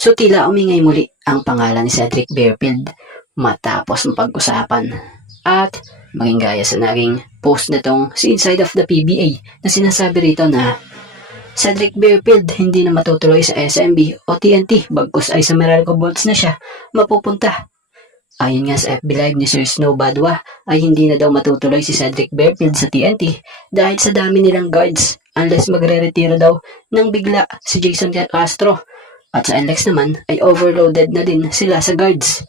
So tila umingay muli ang pangalan ni Cedric Barefield matapos ang pag-usapan. At maging gaya sa naging post na tong si Inside of the PBA na sinasabi rito na Cedric Barefield hindi na matutuloy sa SMB o TNT bagkus ay sa Meralco Bolts na siya mapupunta. Ayon nga sa FB Live ni Sir Snow Badwa ay hindi na daw matutuloy si Cedric Barefield sa TNT dahil sa dami nilang guards unless magre-retiro daw ng bigla si Jason Castro. At sa NLEX naman ay overloaded na din sila sa guards.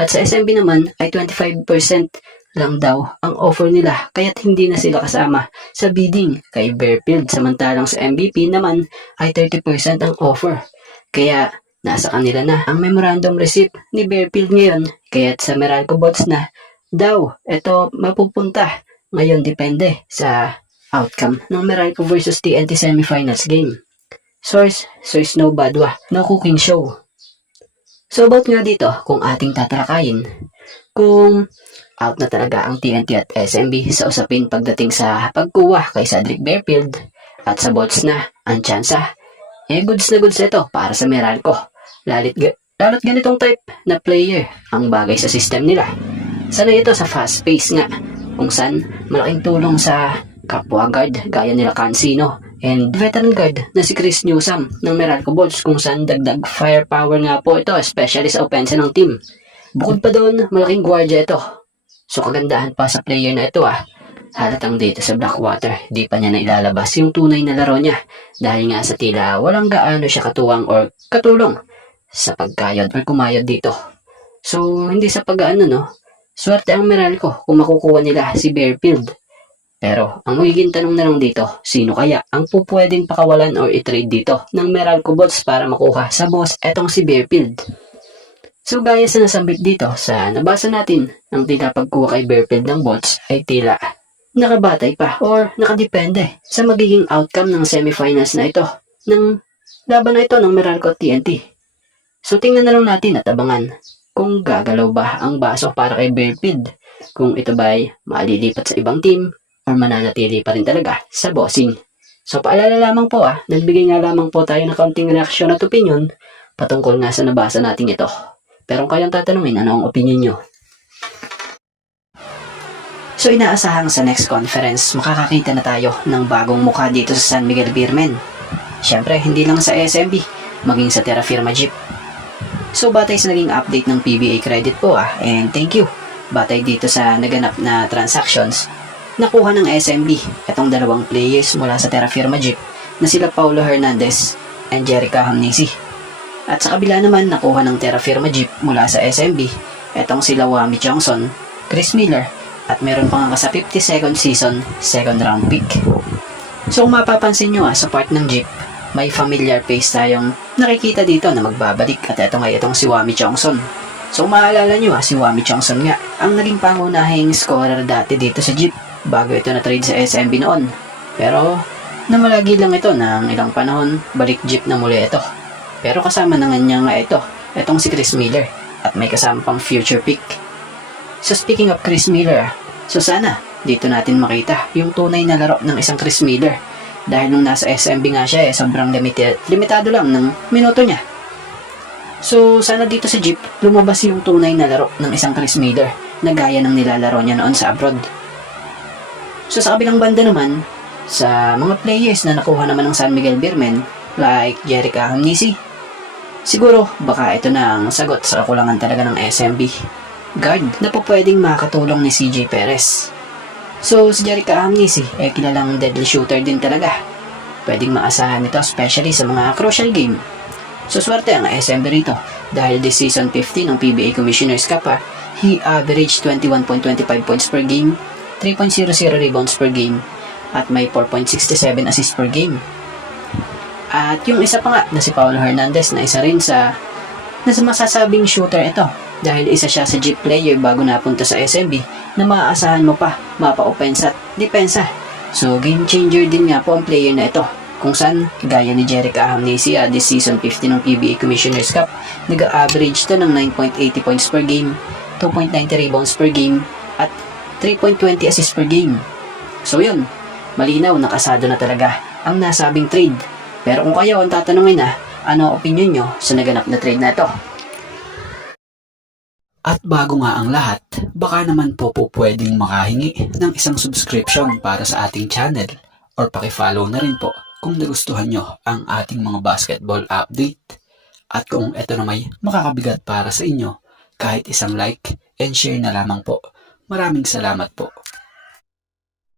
At sa SMB naman ay 25% lang daw ang offer nila kaya't hindi na sila kasama sa bidding kay Barefield, samantalang sa MVP naman ay 30% ang offer. Kaya nasa kanila na ang memorandum receipt ni Barefield ngayon kaya't sa Meralco Bots na daw ito mapupunta. Ngayon depende sa outcome ng Meralco versus TNT semifinals game. Source, Sir Snow Badwa, No Cooking Show. So about nga dito, kung ating tatalakayin, kung out na talaga ang TNT at SMB sa usapin pagdating sa pagkuha kay Cedric Barefield at sa Bolts na ang tsansa, goods na goods ito para sa Meralco. Lalo't ganitong type na player ang bagay sa system nila. Sanay ito sa fast pace nga, kung saan malaking tulong sa kapwa guard gaya nila Cancino and veteran guard na si Chris Newsom ng Meralco Bolts kung saan dagdag firepower nga po ito especially sa opensa ng team. Bukod pa doon, malaking gwardiya ito. So kagandahan pa sa player na ito halatang dito sa Blackwater, di pa niya na ilalabas yung tunay na laro niya dahil nga sa tila walang gaano siya katuwang or katulong sa pagkayod or kumayod dito. So hindi sa pag-aano swerte ang Meralco kung makukuha nila si Barefield. Pero ang magiging tanong na lang dito, sino kaya ang pupwedeng pakawalan or i-trade dito ng Meralco Bots para makuha sa boss etong si Barefield? So gaya sa nasambit dito sa nabasa natin, ang tila pagkuha kay Barefield ng Bots ay tila nakabatay pa or nakadepende sa magiging outcome ng semifinals na ito ng laban na ito ng Meralco TNT. So tingnan na lang natin at abangan kung gagalaw ba ang baso para kay Barefield, kung ito ba ay malilipat sa ibang team or mananatili pa rin talaga sa bossing. So paalala lamang po nagbigay nga lamang po tayo ng kaunting reaksyon at opinion patungkol nga sa nabasa natin ito. Pero kung kayong tatanungin, ano ang opinion nyo? So inaasahang sa next conference, makakakita na tayo ng bagong mukha dito sa San Miguel Beermen. Siyempre, hindi lang sa SMB, maging sa Terra Firma Jeep. So batay sa naging update ng PBA credit po and thank you. Batay dito sa naganap na transactions, nakuha ng SMB itong dalawang players mula sa Terra Firma Jeep na sila Paulo Hernandez and Jerica Hamnesi. At sa kabila naman nakuha ng Terra Firma Jeep mula sa SMB itong sila Wami Johnson, Chris Miller at meron pa nga sa 52nd season second round pick. So kung mapapansin nyo sa part ng Jeep, may familiar face tayong nakikita dito na magbabalik at ito nga itong si Wami Johnson. So maalala nyo si Wami Johnson nga ang naging pangunahing scorer dati dito sa Jeep bago ito na trade sa SMB noon. Pero namalagi lang ito ng ilang panahon, balik Jeep na muli ito. Pero kasama na niya nga itong si Chris Miller at may kasama pang future pick. So speaking of Chris Miller, so sana dito natin makita yung tunay na laro ng isang Chris Miller dahil nung nasa SMB nga siya sobrang limitado lang ng minuto niya. So sana dito sa Jeep lumabas yung tunay na laro ng isang Chris Miller na gaya ng nilalaro niya noon sa abroad. So sa kabilang banda naman, sa mga players na nakuha naman ng San Miguel Beermen like Jerica Hamnesi, siguro baka ito na ang sagot sa kakulangan talaga ng SMB guard na po pwedeng makatulong ni CJ Perez. So si Jerica Hamnesi kilalang deadly shooter din talaga. Pwedeng maasahan ito especially sa mga crucial game. So swerte ang SMB rito dahil this season 15 ng PBA Commissioner's Cup he averaged 21.25 points per game, 3.00 rebounds per game, at may 4.67 assists per game. At yung isa pa nga na si Paulo Hernandez na isa rin sa masasabing shooter ito dahil isa siya sa Jeep player bago napunta sa SMB na maaasahan mo pa mapa-opensa at depensa. So game changer din nga po ang player na ito kung saan gaya ni Jerica Hamnesi this season 15 ng PBA Commissioner's Cup nag-average to ng 9.80 points per game, 2.90 rebounds per game, at 3.20 assists per game. So yun, malinaw nakasado na talaga ang nasabing trade. Pero kung kayo ang tatanungin Ano ang opinion nyo sa naganap na trade na ito? At bago nga ang lahat, baka naman po pwedeng makahingi ng isang subscription para sa ating channel or pakifollow na rin po kung nagustuhan nyo ang ating mga basketball update. At kung ito na may makakabigat para sa inyo, kahit isang like and share na lamang po. Maraming salamat po.